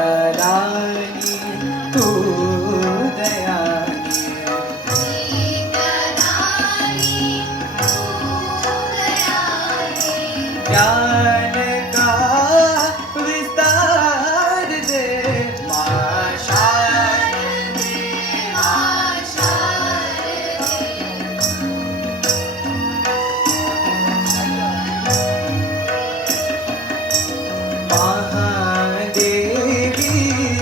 विद्यादायिनी तू दयानी ज्ञान का विस्तार दे मां शारदे महादेवी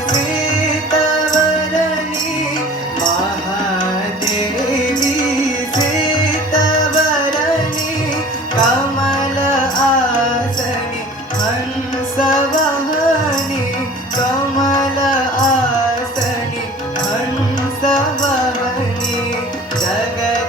श्वेतवरनी महादेवी श्वेतवरनी कमल आसनी हंसवहनी कमल आसनी हंसवहनी जगत